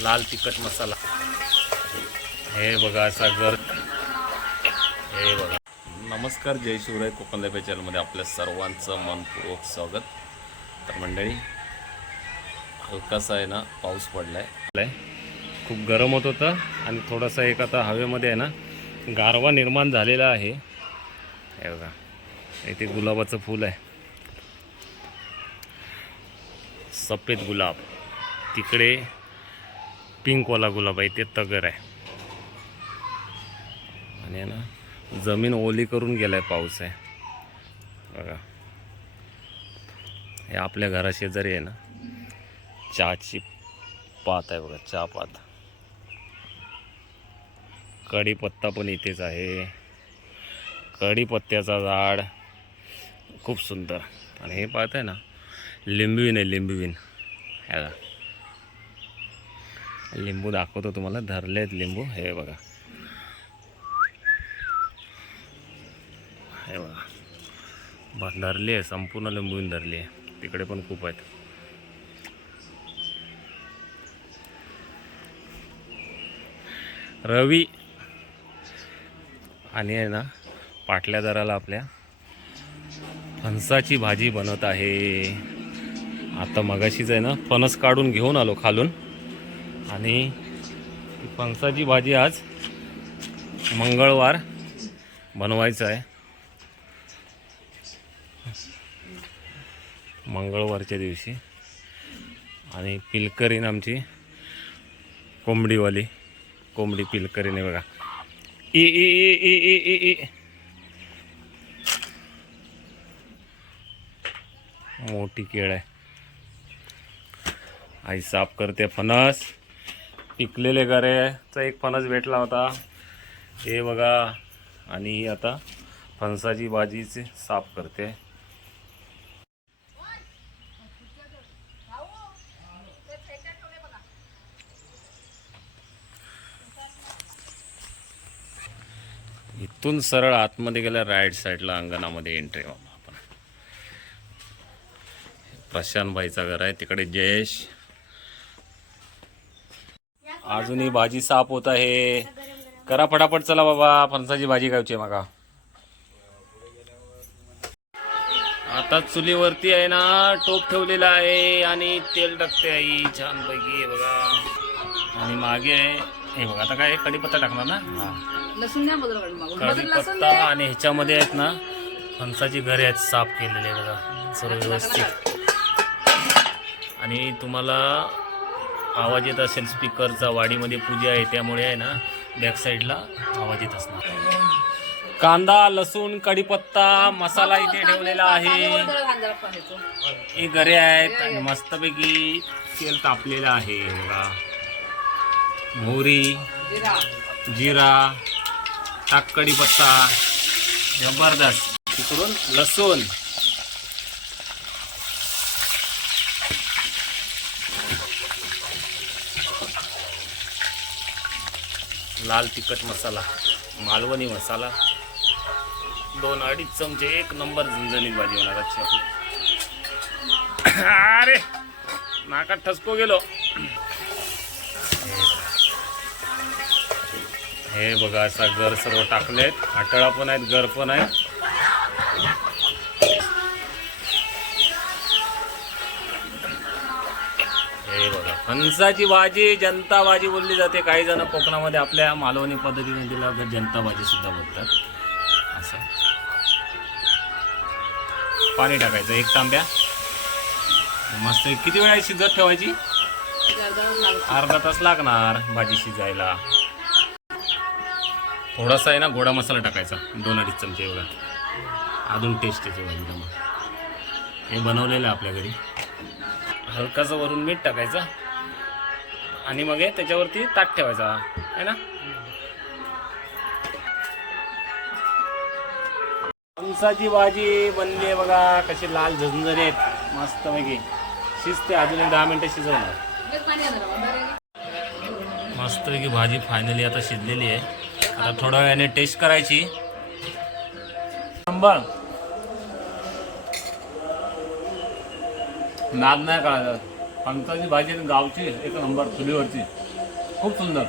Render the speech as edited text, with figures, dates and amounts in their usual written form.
लाल तिखट मसाला. हे बघा असा घर. हे बघा. नमस्कार, जय शिवराय. कोकण लाईफ चॅनलमध्ये आपल्या सर्वांचं मनपूर्वक स्वागत. तर मंडळी, हलकासा आहे ना पाऊस पडलाय. खूप गरम होत होतं आणि थोडासा एक आता हवेमध्ये आहे ना गारवा निर्माण झालेला आहे. हे बघा, इथे गुलाबाचं फूल आहे, सफेद गुलाब. तिकडे पिंकवाला गुलाब आहे, ते तगर आहे. आणि ना जमीन ओली करून गेलाय पाऊस आहे बघा. हे आपल्या घराशेजारी आहे ना चहाची पात आहे बघा, चहा पात. कढीपत्ता पण इथेच आहे, कढीपत्त्याचा झाड खूप सुंदर. आणि हे पाहत आहे ना लिंबूविन आहे, लिंबूविन. ह्याला लिंबू दाखवतो तुम्हाला, धरले आहेत लिंबू. हे बघा, हे बघा धरली आहे, संपूर्ण लिंबूविन धरली आहे. तिकडे पण खूप आहेत. रवी आणि आहे ना पाटल्या दराला आपल्या फणसाची भाजी बनत आहे. आता मगाशीच आहे ना फणस काढून घेऊन आलो खालून. आणि फणसाची भाजी आज मंगळवार बनवायचं आहे. मंगळवारच्या दिवशी. आणि पिलकरीन आमची कोंबडी पिलकरीने बघा. E E E E E E E मोठी केळ आहे. आई साफ करते फणस. पिकलेले गऱ्याचा एक फणस भेटला होता, हे बघा. आणि आता फणसाची भाजीचे साफ करते. इथून सरळ आतमध्ये गेल्या राईट साईडला अंगणामध्ये एंट्री होणार आपण. प्रशांत भाईचा घर आहे तिकडे. जयेश अजूनही भाजी साफ होत आहे. करा फटाफट, चला बाबा, फणसाची भाजी खायची मागा. आता चुलीवरती आहे ना टोप ठेवलेला आहे आणि तेल टाकते आई छानपैकी बघा. आणि मागे आहे हे बघा, आता काय कढीपत्ता टाकणार ना. कढीपत्ता. आणि ह्याच्यामध्ये आहेत ना फणसाची घरे आहेत साफ केलेले बघा, सर्व व्यवस्थित. आणि तुम्हाला आवाज येत असेल स्पीकरचा, वाडीमध्ये पूजा आहे त्यामुळे आहे ना बॅक साईडला आवाज येत असणार. कांदा, लसूण, कढीपत्ता, मसाला इथे ठेवलेला आहे. हे घरे आहेत आणि मस्तपैकी तेल तापलेलं आहे बघा. मोहरी, जिरा, टाक कढीपत्ता, जबरदस्त. तिकडून लसूण, लाल तिखट मसाला, मालवणी मसाला, 2-2.5 चमचे. एक नंबर झणझणीत भाजी होणार आजची आपली. अरे नाकात ठसको गेलो. हे बघा असा घर सर्व टाकलेत. हाटळा पण आहेत, घर पण आहेत. हे बघा फणसाची भाजी जनता भाजी बोलली जाते. काही जण कोकणामध्ये आपल्या मालवणी पद्धतीने तिला जनता भाजी सुद्धा बोलतात. असं पाणी टाकायचं 1 तांब्या. मस्त. किती वेळा शिजत ठेवायची? अर्धा तास लागणार भाजी शिजायला. थोडासा आहे ना गोडा मसाला टाकायचा, 2-2.5 चमचे बघा. अजून टेस्ट येते भाजीला. मग हे बनवलेलं आहे आपल्या घरी. हलकासा वरून मीठ टाकायचं आणि मग हे त्याच्यावरती ताट ठेवायचा आहे ना. फणसाची भाजी बनली आहे बघा, कशी लाल झणझणीत मस्तपैकी शिजते. अजून एक 10 मिनिटं शिजवणार. मस्तपैकी भाजी फायनली आता शिजलेली आहे. आता थोड्या वेळाने टेस्ट करायची. नंबर नाद नाही करायचा. फणसाची भाजी गावची एक नंबर चुलीवरची खूप सुंदर.